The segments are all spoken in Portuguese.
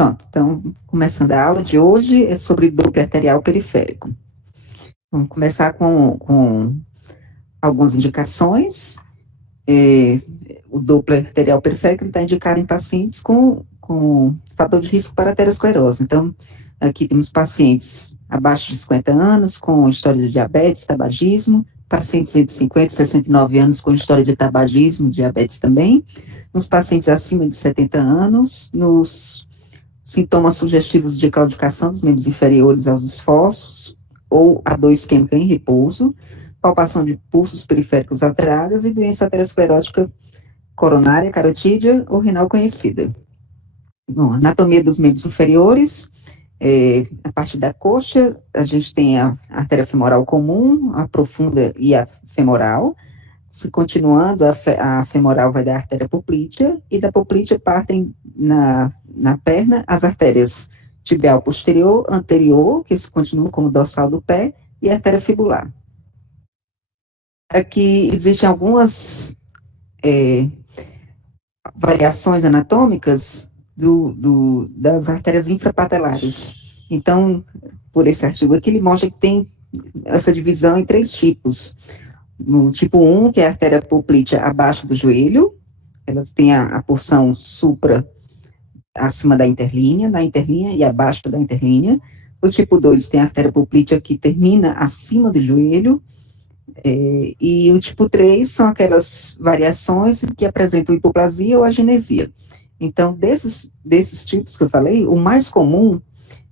Pronto, então, começando a aula de hoje, é sobre Doppler arterial periférico. Vamos começar com algumas indicações. O Doppler arterial periférico está indicado em pacientes com fator de risco para aterosclerose. Então, aqui temos pacientes abaixo de 50 anos, com história de diabetes, tabagismo, pacientes entre 50 e 69 anos com história de tabagismo, diabetes também, nos pacientes acima de 70 anos, nos sintomas sugestivos de claudicação dos membros inferiores aos esforços, ou a dor isquêmica em repouso, palpação de pulsos periféricos alteradas e doença aterosclerótica coronária, carotídea ou renal conhecida. Bom, anatomia dos membros inferiores, a partir da coxa, a gente tem a artéria femoral comum, a profunda e a femoral. Se continuando, a femoral vai da artéria poplítea, e da poplítea partem na perna as artérias tibial posterior, anterior, que se continuam como dorsal do pé, e a artéria fibular. Aqui existem algumas variações anatômicas das artérias infrapatelares. Então, por esse artigo aqui, ele mostra que tem essa divisão em 3 tipos. No tipo 1, que é a artéria poplítea abaixo do joelho, ela tem a porção supra acima da interlínea, na interlínea e abaixo da interlínea. O tipo 2 tem a artéria poplítea que termina acima do joelho, e o tipo 3 são aquelas variações que apresentam hipoplasia ou agenesia. Então, desses tipos que eu falei, o mais comum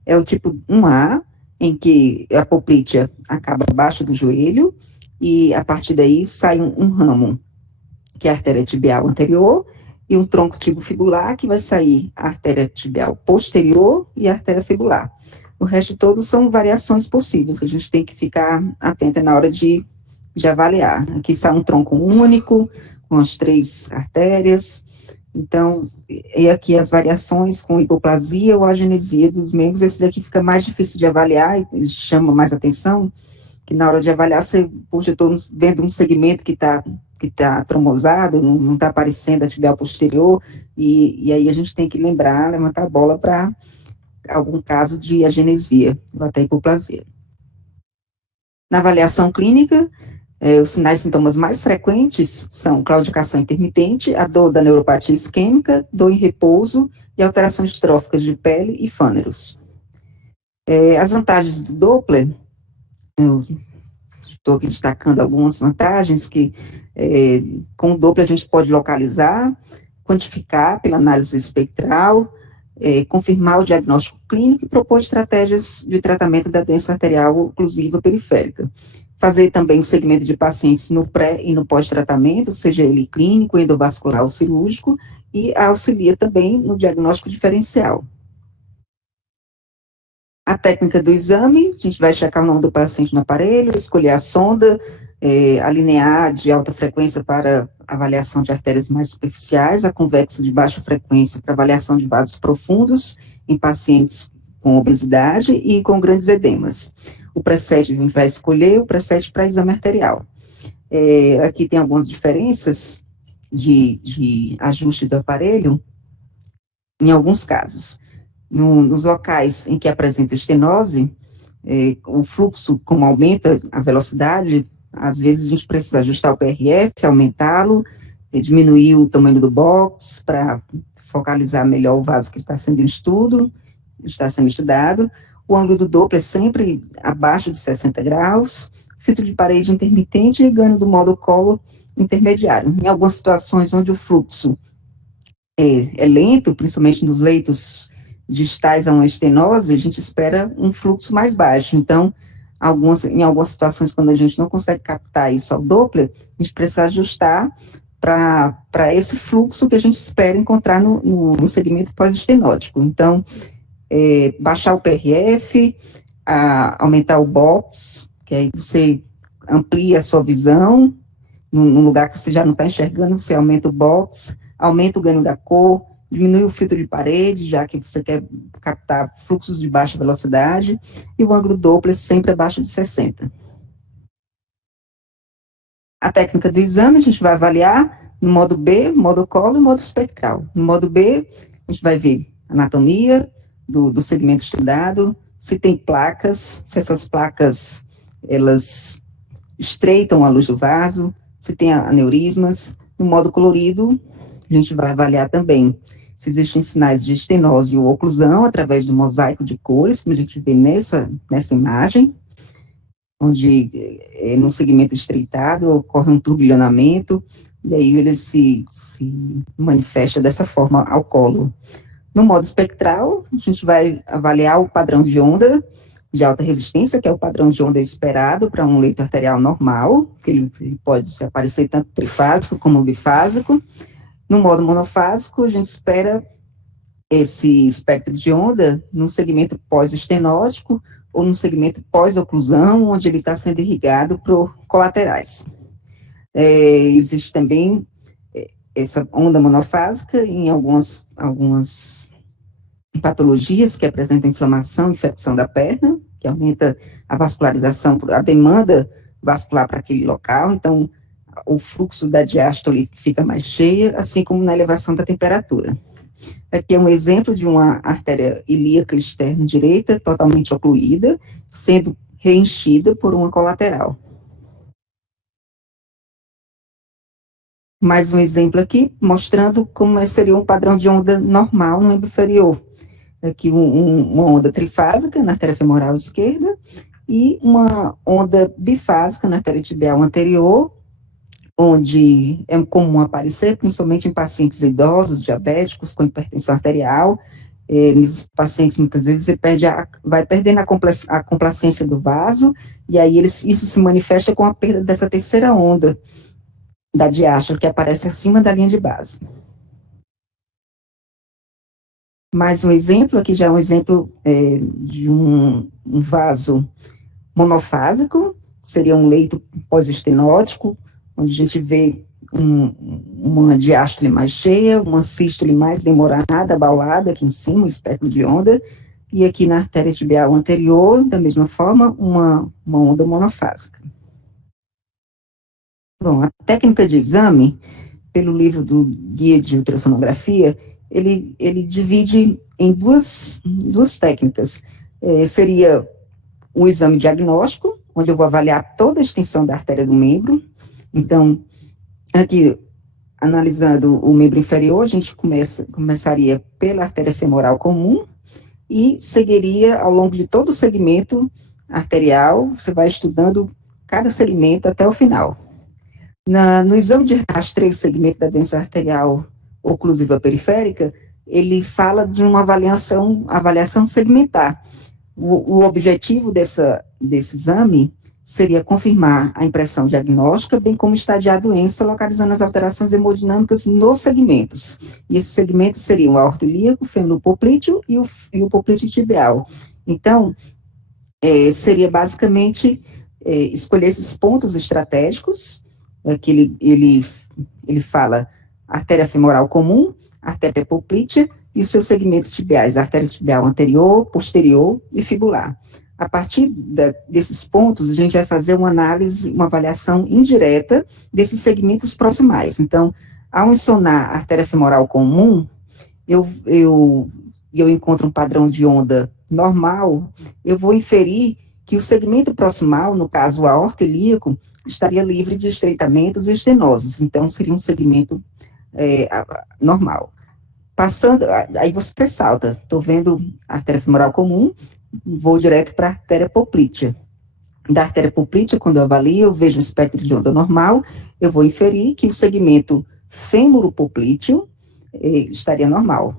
é o tipo 1A, em que a poplítea acaba abaixo do joelho, e a partir daí sai um ramo, que é a artéria tibial anterior, e um tronco tibofibular, que vai sair a artéria tibial posterior e a artéria fibular. O resto todo são variações possíveis, que a gente tem que ficar atenta na hora de avaliar. Aqui sai um tronco único, com as 3 artérias. Então, e aqui as variações com hipoplasia ou agenesia dos membros, esse daqui fica mais difícil de avaliar, ele chama mais atenção, que na hora de avaliar, você, puxa, eu estou vendo um segmento que tá trombosado, não está aparecendo a tibial posterior, e aí a gente tem que levantar a bola para algum caso de agenesia, ou até hipoplasia. Na avaliação clínica, os sinais e sintomas mais frequentes são claudicação intermitente, a dor da neuropatia isquêmica, dor em repouso e alterações tróficas de pele e fâneros. As vantagens do Doppler, eu estou aqui destacando algumas vantagens que, com o Doppler a gente pode localizar, quantificar pela análise espectral, confirmar o diagnóstico clínico e propor estratégias de tratamento da doença arterial oclusiva periférica. Fazer também o segmento de pacientes no pré e no pós-tratamento, seja ele clínico, endovascular ou cirúrgico, e auxilia também no diagnóstico diferencial. A técnica do exame, a gente vai checar o nome do paciente no aparelho, escolher a sonda, alinear de alta frequência para avaliação de artérias mais superficiais, a convexa de baixa frequência para avaliação de vasos profundos em pacientes com obesidade e com grandes edemas. O preset a gente vai escolher o preset para exame arterial. Aqui tem algumas diferenças de ajuste do aparelho, em alguns casos. Nos locais em que apresenta estenose, o fluxo, como aumenta a velocidade, às vezes a gente precisa ajustar o PRF, aumentá-lo, diminuir o tamanho do box para focalizar melhor o vaso que está sendo estudado. O ângulo do Doppler é sempre abaixo de 60 graus, filtro de parede intermitente e ganho do módulo colo intermediário. Em algumas situações onde o fluxo é lento, principalmente nos leitos distais a uma estenose, a gente espera um fluxo mais baixo. Então, em algumas situações, quando a gente não consegue captar isso ao Doppler, a gente precisa ajustar para esse fluxo que a gente espera encontrar no segmento pós-estenótico. Então, baixar o PRF, aumentar o box, que aí você amplia a sua visão, num lugar que você já não está enxergando, você aumenta o box, aumenta o ganho da cor, diminui o filtro de parede, já que você quer captar fluxos de baixa velocidade, e o ângulo Doppler sempre abaixo de 60. A técnica do exame a gente vai avaliar no modo B, modo colo e modo espectral. No modo B, a gente vai ver anatomia, do segmento estudado, se tem placas, se essas placas, elas estreitam a luz do vaso, se tem aneurismas. No modo colorido, a gente vai avaliar também se existem sinais de estenose ou oclusão através do mosaico de cores, como a gente vê nessa imagem, onde no segmento estreitado ocorre um turbilhonamento, e aí ele se manifesta dessa forma ao colo. No modo espectral, a gente vai avaliar o padrão de onda de alta resistência, que é o padrão de onda esperado para um leito arterial normal, que ele pode aparecer tanto trifásico como bifásico. No modo monofásico, a gente espera esse espectro de onda num segmento pós-estenótico ou num segmento pós-oclusão, onde ele está sendo irrigado por colaterais. Existe também essa onda monofásica em algumas patologias que apresentam inflamação e infecção da perna, que aumenta a vascularização, a demanda vascular para aquele local, então o fluxo da diástole fica mais cheia, assim como na elevação da temperatura. Aqui é um exemplo de uma artéria ilíaca externa direita, totalmente ocluída, sendo reenchida por uma colateral. Mais um exemplo aqui, mostrando como seria um padrão de onda normal no membro inferior. Aqui uma onda trifásica na artéria femoral esquerda e uma onda bifásica na artéria tibial anterior, onde é comum aparecer, principalmente em pacientes idosos, diabéticos, com hipertensão arterial. Nesses pacientes, muitas vezes, vai perdendo a complacência do vaso, e aí isso se manifesta com a perda dessa terceira onda da diástole, que aparece acima da linha de base. Mais um exemplo, aqui já é um exemplo de um vaso monofásico, seria um leito pós-estenótico, onde a gente vê uma diástole mais cheia, uma sístole mais demorada, abaulada aqui em cima, um espectro de onda, e aqui na artéria tibial anterior, da mesma forma, uma onda monofásica. Bom, a técnica de exame, pelo livro do Guia de Ultrassonografia, ele divide em duas técnicas. Seria um exame diagnóstico, onde eu vou avaliar toda a extensão da artéria do membro. Então, aqui, analisando o membro inferior, a gente começaria pela artéria femoral comum e seguiria ao longo de todo o segmento arterial, você vai estudando cada segmento até o final. No exame de rastreio segmento da doença arterial oclusiva periférica, ele fala de uma avaliação segmentar. O objetivo desse exame seria confirmar a impressão diagnóstica, bem como estadiar a doença, localizando as alterações hemodinâmicas nos segmentos. E esses segmentos seriam o aorto ilíaco, o fêmur poplíteo e o poplíteo tibial. Então, seria basicamente escolher esses pontos estratégicos, que ele fala artéria femoral comum, artéria poplítea e os seus segmentos tibiais, artéria tibial anterior, posterior e fibular. A partir desses pontos, a gente vai fazer uma análise, uma avaliação indireta desses segmentos proximais. Então, ao ensonar a artéria femoral comum, eu encontro um padrão de onda normal, eu vou inferir que o segmento proximal, no caso o aorto ilíaco, estaria livre de estreitamentos e estenoses. Então, seria um segmento normal. Passando, aí você salta, estou vendo a artéria femoral comum, vou direto para a artéria poplítea. Da artéria poplítea, quando eu avalio, eu vejo um espectro de onda normal, eu vou inferir que o segmento fêmuro-poplíteo estaria normal.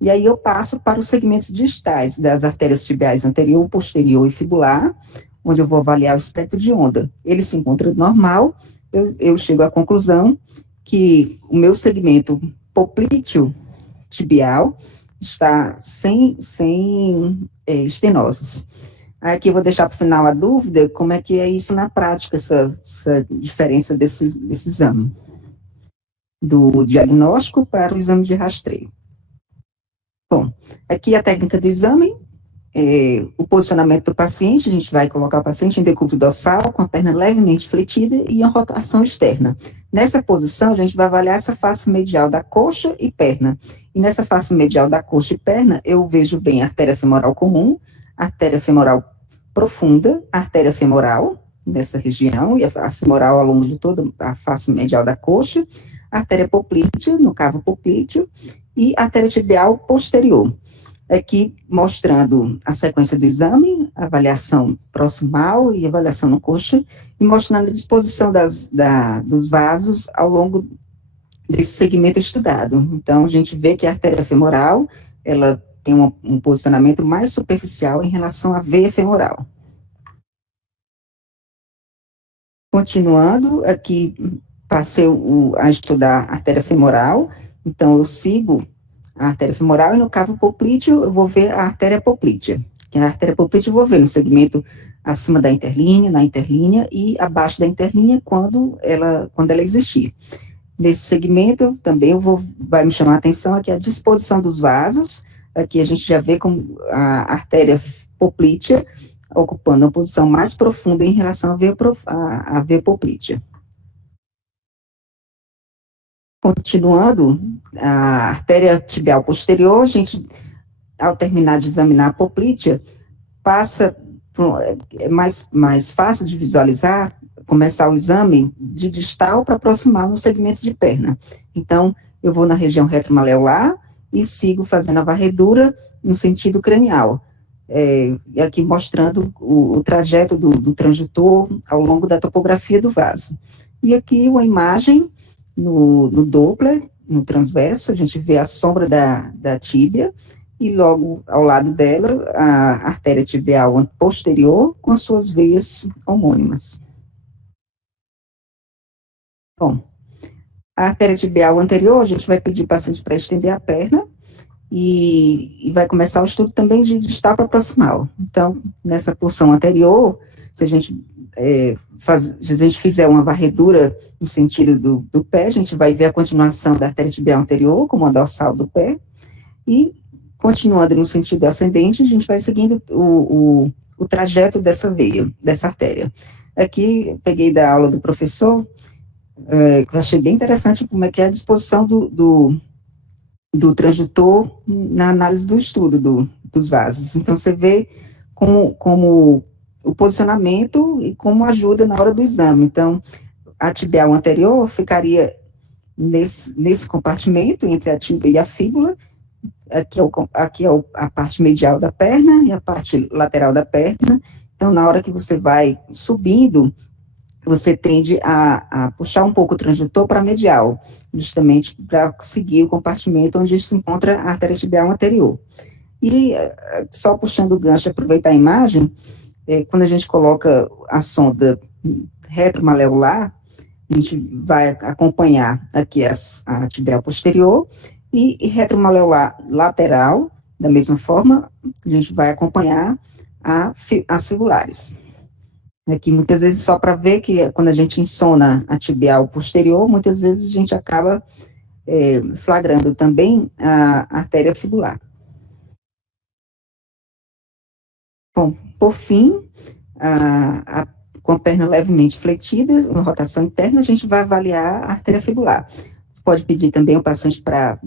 E aí eu passo para os segmentos distais das artérias tibiais anterior, posterior e fibular, onde eu vou avaliar o espectro de onda. Ele se encontra normal, eu chego à conclusão que o meu segmento poplíteo tibial está sem estenoses. Aqui eu vou deixar para o final a dúvida, como é que é isso na prática, essa diferença desse exame, do diagnóstico para o exame de rastreio. Bom, aqui a técnica do exame, o posicionamento do paciente, a gente vai colocar o paciente em decúbito dorsal, com a perna levemente fletida e a rotação externa. Nessa posição, a gente vai avaliar essa face medial da coxa e perna. E nessa face medial da coxa e perna, eu vejo bem a artéria femoral comum, a artéria femoral profunda, a artéria femoral, nessa região, e a femoral ao longo de toda a face medial da coxa, a artéria poplítea, no cavo poplíteo, e a artéria tibial posterior. Aqui mostrando a sequência do exame, avaliação proximal e avaliação no coxa, e mostrando a disposição dos vasos ao longo desse segmento estudado. Então, a gente vê que a artéria femoral, ela tem um posicionamento mais superficial em relação à veia femoral. Continuando, aqui passei a estudar a artéria femoral, então eu sigo a artéria femoral e no cavo poplíteo eu vou ver a artéria poplítea. Que a artéria poplítea eu vou ver no segmento acima da interlínea, na interlínea e abaixo da interlínea quando ela existir. Nesse segmento também vai me chamar a atenção aqui a disposição dos vasos. Aqui a gente já vê como a artéria poplítea ocupando uma posição mais profunda em relação à veia poplítea. Continuando, a artéria tibial posterior, a gente, ao terminar de examinar a poplítea, é mais fácil de visualizar, começar o exame de distal para proximal nos segmentos de perna. Então, eu vou na região retromaleolar e sigo fazendo a varredura no sentido cranial. E aqui mostrando o trajeto do transdutor ao longo da topografia do vaso. E aqui uma imagem no Doppler, no transverso, a gente vê a sombra da tíbia, e logo ao lado dela, a artéria tibial posterior, com as suas veias homônimas. Bom, a artéria tibial anterior, a gente vai pedir o paciente para estender a perna, e vai começar o estudo também de distal para proximal. Então, nessa porção anterior, se a gente fizer uma varredura no sentido do pé, a gente vai ver a continuação da artéria tibial anterior, como a dorsal do pé, e continuando no sentido ascendente, a gente vai seguindo o trajeto dessa veia, dessa artéria. Aqui, peguei da aula do professor, que eu achei bem interessante como é que é a disposição do transdutor na análise do estudo dos vasos. Então, você vê como o posicionamento e como ajuda na hora do exame. Então, a tibial anterior ficaria nesse compartimento entre a tíbia e a fíbula. Aqui é a parte medial da perna e a parte lateral da perna. Então, na hora que você vai subindo, você tende a puxar um pouco o transdutor para medial, justamente para seguir o compartimento onde se encontra a artéria tibial anterior. E só puxando o gancho, aproveitar a imagem, quando a gente coloca a sonda retromaleolar, a gente vai acompanhar aqui a tibial posterior e retromaleolar lateral, da mesma forma, a gente vai acompanhar as fibulares. Aqui, muitas vezes, só para ver que quando a gente insona a tibial posterior, muitas vezes a gente acaba flagrando também a artéria fibular. Bom, por fim, com a perna levemente fletida, na rotação interna, a gente vai avaliar a artéria fibular. Pode pedir também o paciente para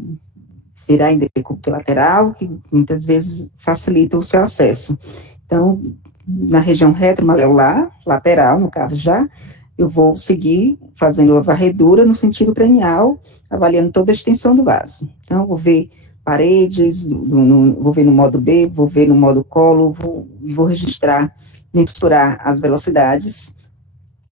virar em decúbito lateral, que muitas vezes facilita o seu acesso. Então, na região retromaleolar, lateral, no caso já, eu vou seguir fazendo a varredura no sentido cranial, avaliando toda a extensão do vaso. Então, vou ver paredes, vou ver no modo B, vou ver no modo colo, vou registrar, mensurar as velocidades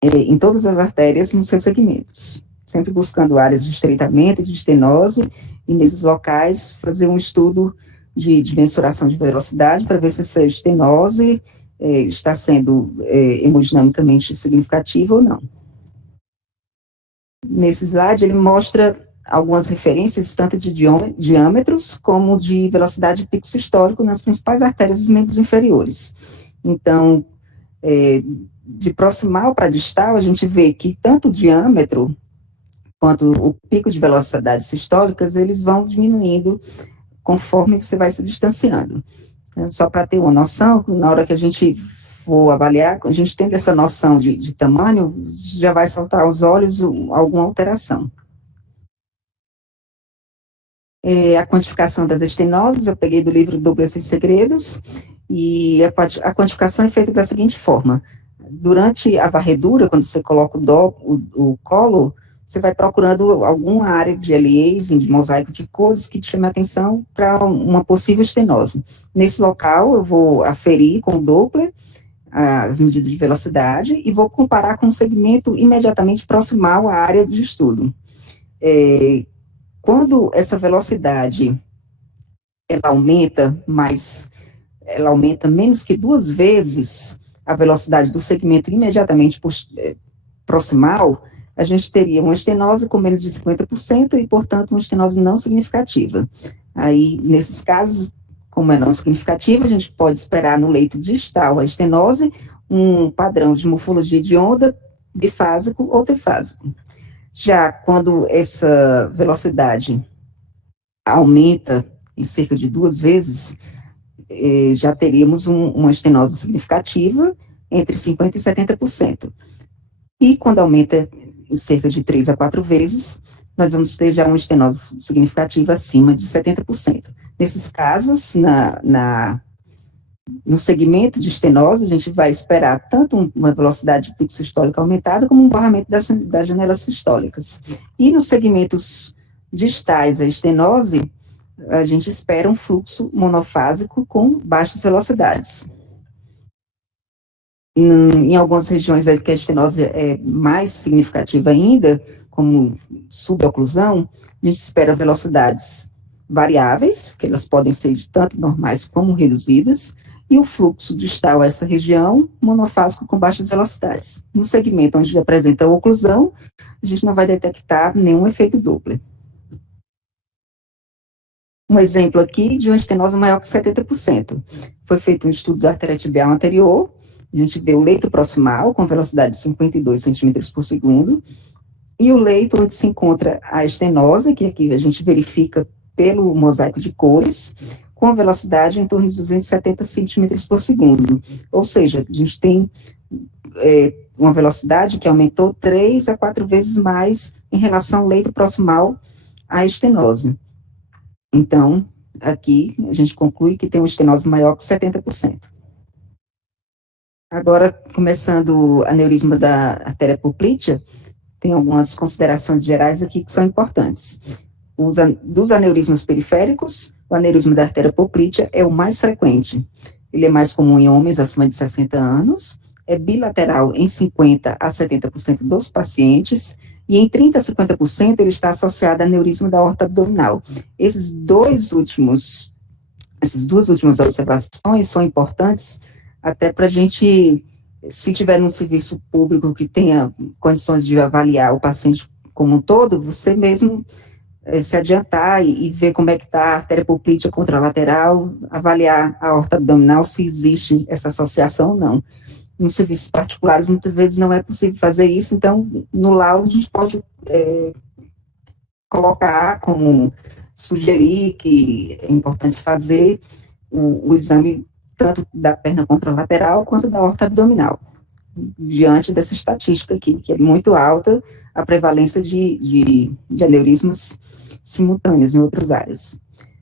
em todas as artérias nos seus segmentos, sempre buscando áreas de estreitamento e de estenose, e nesses locais fazer um estudo de mensuração de velocidade para ver se essa estenose está sendo hemodinamicamente significativa ou não. Nesse slide, ele mostra algumas referências, tanto de diâmetros, como de velocidade de pico sistólico nas principais artérias dos membros inferiores. Então, de proximal para distal, a gente vê que tanto o diâmetro quanto o pico de velocidades sistólicas, eles vão diminuindo conforme você vai se distanciando. Só para ter uma noção, na hora que a gente for avaliar, a gente tendo essa noção de tamanho, já vai saltar aos olhos alguma alteração. A quantificação das estenoses, eu peguei do livro Douglas e Segredos, e a quantificação é feita da seguinte forma: durante a varredura, quando você coloca o colo, você vai procurando alguma área de aliasing, de mosaico de cores, que te chame a atenção para uma possível estenose. Nesse local, eu vou aferir com o Doppler as medidas de velocidade e vou comparar com o segmento imediatamente proximal à área de estudo. Quando essa velocidade ela aumenta menos que 2 vezes a velocidade do segmento imediatamente proximal, a gente teria uma estenose com menos de 50% e, portanto, uma estenose não significativa. Aí, nesses casos, como é não significativa, a gente pode esperar no leito distal a estenose um padrão de morfologia de onda bifásico ou trifásico. Já quando essa velocidade aumenta em cerca de 2 vezes, já teríamos uma estenose significativa entre 50% e 70%. E quando aumenta em cerca de 3 a 4 vezes, nós vamos ter já uma estenose significativa acima de 70%. Nesses casos, no segmento de estenose, a gente vai esperar tanto uma velocidade de pico sistólica aumentada, como um barramento das janelas sistólicas. E nos segmentos distais à estenose, a gente espera um fluxo monofásico com baixas velocidades. Em algumas regiões que a estenose é mais significativa ainda, como suboclusão, a gente espera velocidades variáveis, que elas podem ser de tanto normais como reduzidas, e o fluxo distal a essa região, monofásico com baixas velocidades. No segmento onde apresenta oclusão, a gente não vai detectar nenhum efeito Doppler. Um exemplo aqui de uma estenose maior que 70%. Foi feito um estudo da artéria tibial anterior, a gente vê o leito proximal com velocidade de 52 centímetros por segundo, e o leito onde se encontra a estenose, que aqui a gente verifica pelo mosaico de cores, com a velocidade em torno de 270 centímetros por segundo. Ou seja, a gente tem uma velocidade que aumentou 3 a 4 vezes mais em relação ao leito proximal à estenose. Então, aqui a gente conclui que tem uma estenose maior que 70%. Agora, começando o aneurisma da artéria poplítea, tem algumas considerações gerais aqui que são importantes. Dos aneurismas periféricos, o aneurisma da artéria poplítea é o mais frequente. Ele é mais comum em homens acima de 60 anos, é bilateral em 50 a 70% dos pacientes, e em 30 a 50% ele está associado a aneurisma da aorta abdominal. Essas duas últimas observações são importantes até para a gente, se tiver num serviço público que tenha condições de avaliar o paciente como um todo, você mesmo se adiantar e ver como é que está a artéria poplítea contralateral, avaliar a aorta abdominal, se existe essa associação ou não. Nos serviços particulares, muitas vezes não é possível fazer isso, então, no laudo, a gente pode colocar como sugerir que é importante fazer o exame tanto da perna contralateral quanto da aorta abdominal, diante dessa estatística aqui, que é muito alta, a prevalência de aneurismas simultâneos em outras áreas.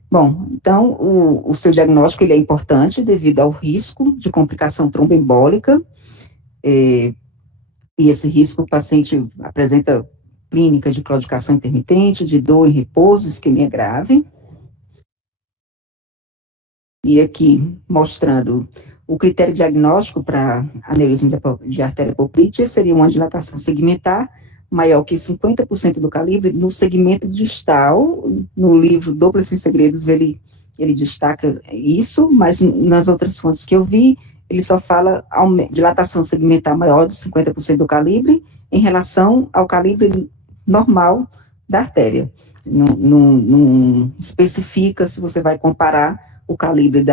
Bom, então, o seu diagnóstico ele é importante devido ao risco de complicação tromboembólica, e esse risco o paciente apresenta clínica de claudicação intermitente, de dor em repouso, isquemia grave. E aqui, mostrando o critério diagnóstico para aneurisma de artéria poplítea, seria uma dilatação segmentar maior que 50% do calibre no segmento distal. No livro Douglas e Segredos, ele destaca isso, mas nas outras fontes que eu vi, ele só fala dilatação segmentar maior de 50% do calibre em relação ao calibre normal da artéria. Não especifica se você vai comparar o calibre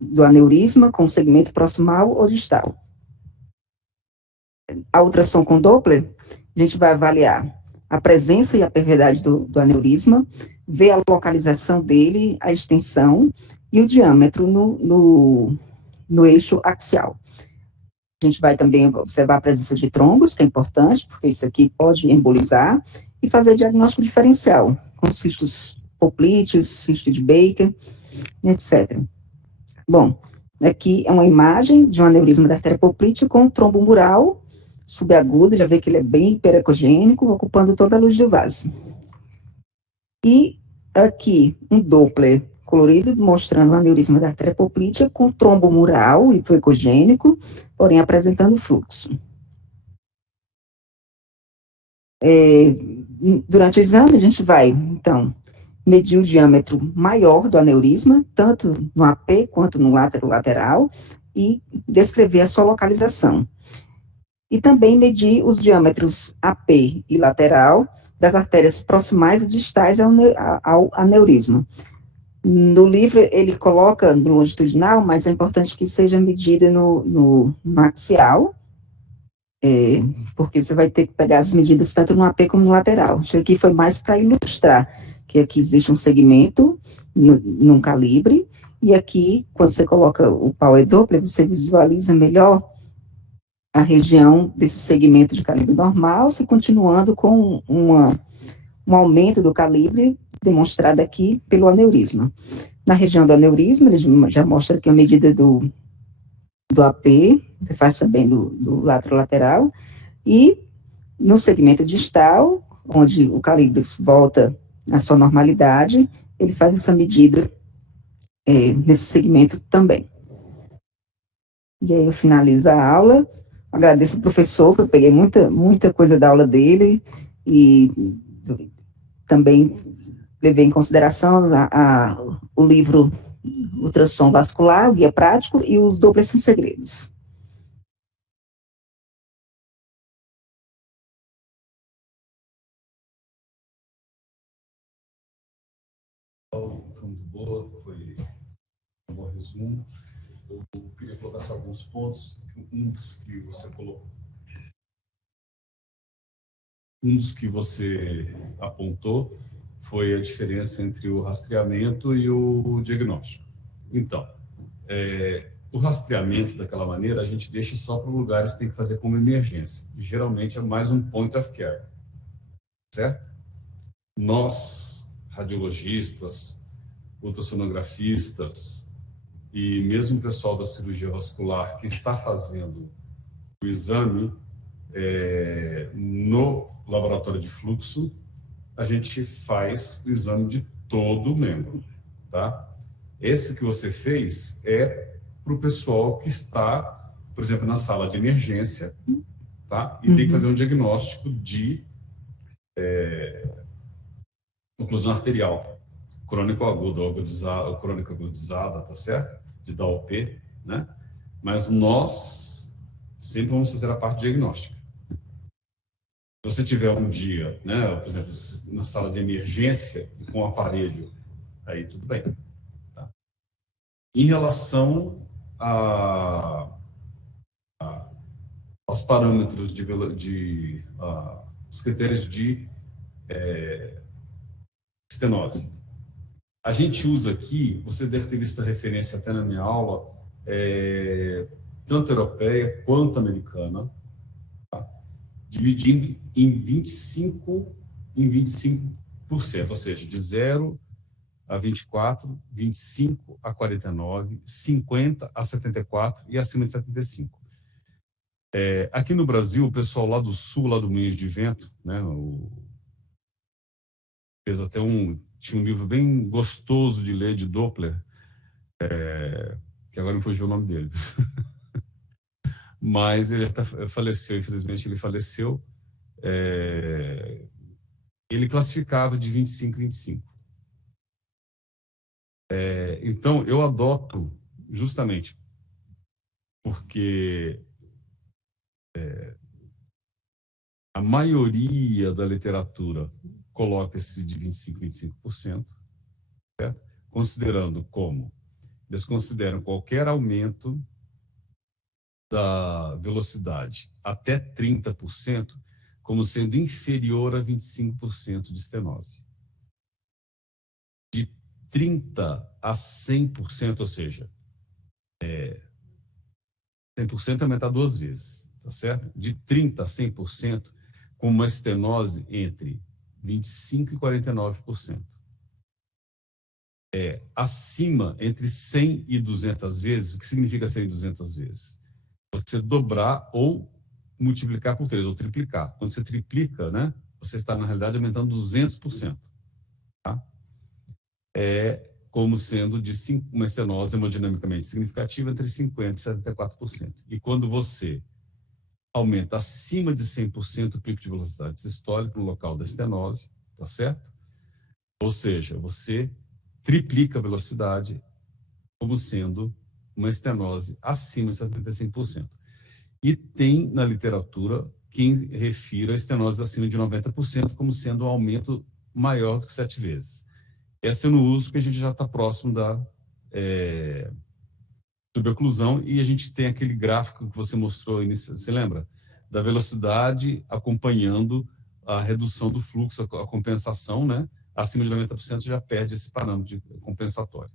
do aneurisma com o segmento proximal ou distal. A ultrassom com Doppler, a gente vai avaliar a presença e a perviedade do aneurisma, ver a localização dele, a extensão, e o diâmetro no eixo axial. A gente vai também observar a presença de trombos, que é importante, porque isso aqui pode embolizar, e fazer diagnóstico diferencial, com cistos poplíteos, cisto de Baker, etc. Bom, aqui é uma imagem de um aneurisma da artéria poplítea com um trombo mural subagudo, já vê que ele é bem hiperecogênico, ocupando toda a luz do vaso. E aqui, um Doppler colorido, mostrando o aneurisma da artéria poplítea com trombo mural hipoecogênico, porém apresentando fluxo. Durante o exame, a gente vai, então, medir o diâmetro maior do aneurisma, tanto no AP quanto no látero lateral, e descrever a sua localização. E também medir os diâmetros AP e lateral das artérias proximais e distais ao aneurisma. No livro, ele coloca no longitudinal, mas é importante que seja medida no axial, porque você vai ter que pegar as medidas tanto no AP como no lateral. Isso aqui foi mais para ilustrar que aqui existe um segmento num calibre, e aqui, quando você coloca o Power Doppler, você visualiza melhor a região desse segmento de calibre normal, se continuando com um aumento do calibre demonstrado aqui pelo aneurisma. Na região do aneurisma, ele já mostra aqui a medida do AP, você faz também do lado lateral, e no segmento distal, onde o calibre volta à sua normalidade, ele faz essa medida nesse segmento também. E aí eu finalizo a aula, agradeço ao professor, que eu peguei muita coisa da aula dele, e também levei em consideração o livro Ultrassom Vascular, o Guia Prático, e o Doppler Sem Segredos. Foi muito boa, foi um bom resumo. Eu queria colocar só alguns pontos. Um dos que você apontou foi a diferença entre o rastreamento e o diagnóstico. Então, o rastreamento, daquela maneira, a gente deixa só para lugares que tem que fazer como emergência. E, geralmente é mais um point of care, certo? Nós, radiologistas, ultrassonografistas e mesmo o pessoal da cirurgia vascular que está fazendo o exame no laboratório de fluxo, a gente faz o exame de todo o membro, tá? Esse que você fez é para o pessoal que está, por exemplo, na sala de emergência, tá? E tem que fazer um diagnóstico de oclusão arterial, crônico agudo, ou crônica agudizada, tá certo? De DAOP, né? Mas nós sempre vamos fazer a parte diagnóstica. Se você tiver um dia, né, por exemplo, na sala de emergência, com o aparelho, aí tudo bem. Tá? Em relação aos parâmetros os critérios de estenose. A gente usa aqui, você deve ter visto a referência até na minha aula, tanto europeia quanto americana, tá? Dividindo em 25%, ou seja, de 0 a 24, 25 a 49, 50 a 74 e acima de 75. Aqui no Brasil, o pessoal lá do sul, lá do Moinhos de Vento, né, fez até tinha um livro bem gostoso de ler, de Doppler, que agora não fugiu o nome dele. Mas ele faleceu, infelizmente ele faleceu. Ele classificava de 25 em 25. Então, eu adoto justamente porque a maioria da literatura coloca esse de 25 em 25%, certo? Considerando como eles consideram qualquer aumento da velocidade até 30% como sendo inferior a 25% de estenose. De 30% a 100%, ou seja, 100% é aumentar 2 vezes, tá certo? De 30% a 100%, com uma estenose entre 25% e 49%. Acima, entre 100 e 200 vezes, o que significa 100 e 200 vezes? Você dobrar ou multiplicar por 3, ou triplicar. Quando você triplica, né, você está, na realidade, aumentando 200%. Tá? Como sendo de uma estenose hemodinamicamente significativa entre 50% e 74%. E quando você aumenta acima de 100% o pico de velocidade sistólica no local da estenose, tá certo? Ou seja, você triplica a velocidade como sendo uma estenose acima de 75%. E tem na literatura quem refira a estenose acima de 90% como sendo um aumento maior do que 7 vezes. Essa é no uso que a gente já está próximo da suboclusão, e a gente tem aquele gráfico que você mostrou, você lembra? Da velocidade acompanhando a redução do fluxo, a compensação, né? Acima de 90% já perde esse parâmetro compensatório.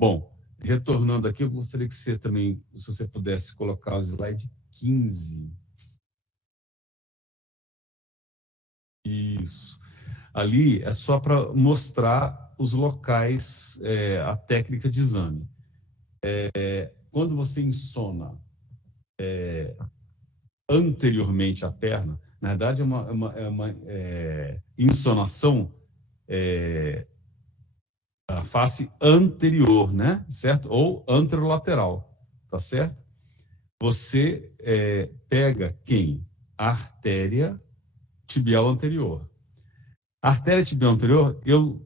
Bom, retornando aqui, eu gostaria que você também, se você pudesse colocar o slide 15. Isso. Ali é só para mostrar os locais, a técnica de exame. Quando você insona anteriormente à perna, na verdade é uma insonação a face anterior, né? Certo? Ou anterolateral, tá certo? Você pega quem? A artéria tibial anterior. A artéria tibial anterior,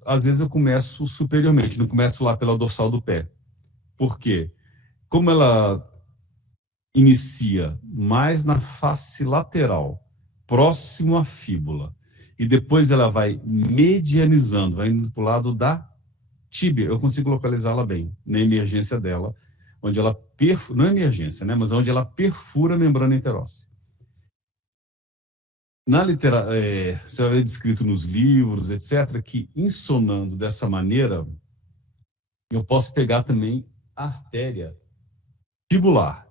às vezes eu começo superiormente, não começo lá pela dorsal do pé. Por quê? Como ela inicia mais na face lateral, próximo à fíbula, e depois ela vai medianizando, vai indo para o lado da tíbia, eu consigo localizá-la bem, na emergência dela, onde ela perfura, não é emergência, né, mas onde ela perfura a membrana interóssea. Na literatura, você vai ver descrito nos livros, etc., que insonando dessa maneira, eu posso pegar também a artéria fibular.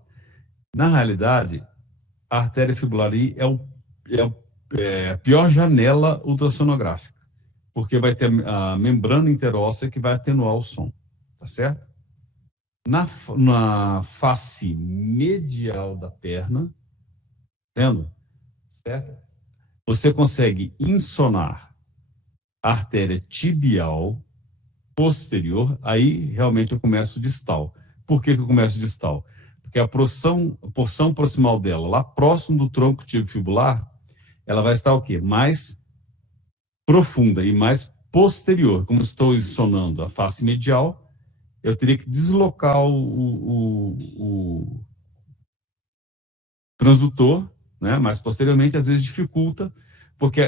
Na realidade, a artéria fibular é a pior janela ultrassonográfica, porque vai ter a membrana interóssea que vai atenuar o som, tá certo? Na face medial da perna, vendo? Certo? Você consegue insonar a artéria tibial posterior, aí realmente eu começo distal. Por que eu começo distal? Porque a porção proximal dela, lá próximo do tronco tibiofibular, ela vai estar o quê? Mais profunda e mais posterior. Como estou insonando a face medial, eu teria que deslocar o transdutor, né? Mais posteriormente, às vezes dificulta, porque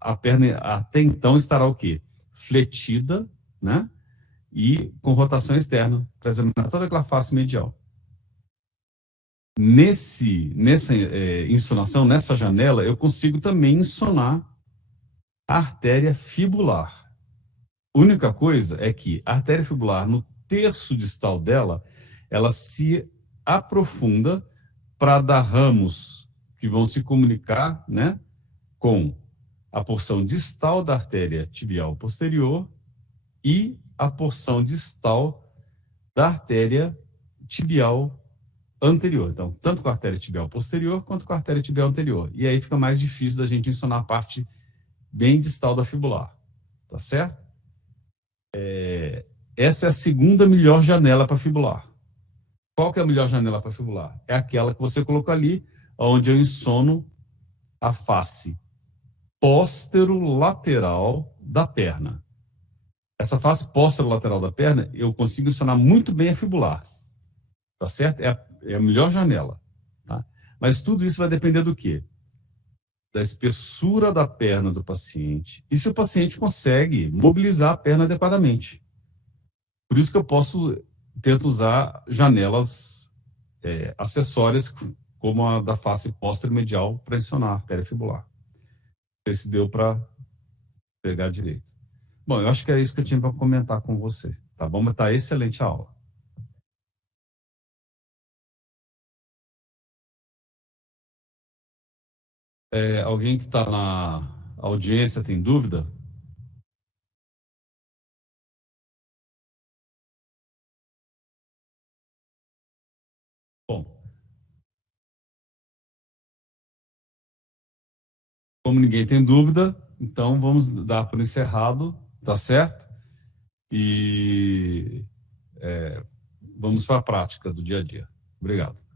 a perna até então estará o quê? Fletida, né? E com rotação externa, para examinar toda aquela face medial. Nessa insonação, nessa janela, eu consigo também insonar a artéria fibular. A única coisa é que a artéria fibular, no terço distal dela, ela se aprofunda para dar ramos que vão se comunicar, né, com a porção distal da artéria tibial posterior e a porção distal da artéria tibial anterior. Então, tanto com a artéria tibial posterior quanto com a artéria tibial anterior. E aí fica mais difícil da gente insonar a parte bem distal da fibular. Tá certo? Essa é a segunda melhor janela para fibular. Qual que é a melhor janela para fibular? É aquela que você colocou ali, onde eu insono a face posterolateral da perna. Essa face posterolateral da perna, eu consigo insonar muito bem a fibular. Tá certo? É a melhor janela. Tá? Mas tudo isso vai depender do quê? Da espessura da perna do paciente. E se o paciente consegue mobilizar a perna adequadamente. Por isso que eu tento usar janelas acessórias, como a da face posteromedial, para insonar a artéria fibular. Não sei se deu para pegar direito. Bom, eu acho que é isso que eu tinha para comentar com você, tá bom? Mas tá excelente a aula. Alguém que está na audiência tem dúvida? Bom, como ninguém tem dúvida, então vamos dar por encerrado, tá certo? E vamos para a prática do dia a dia. Obrigado.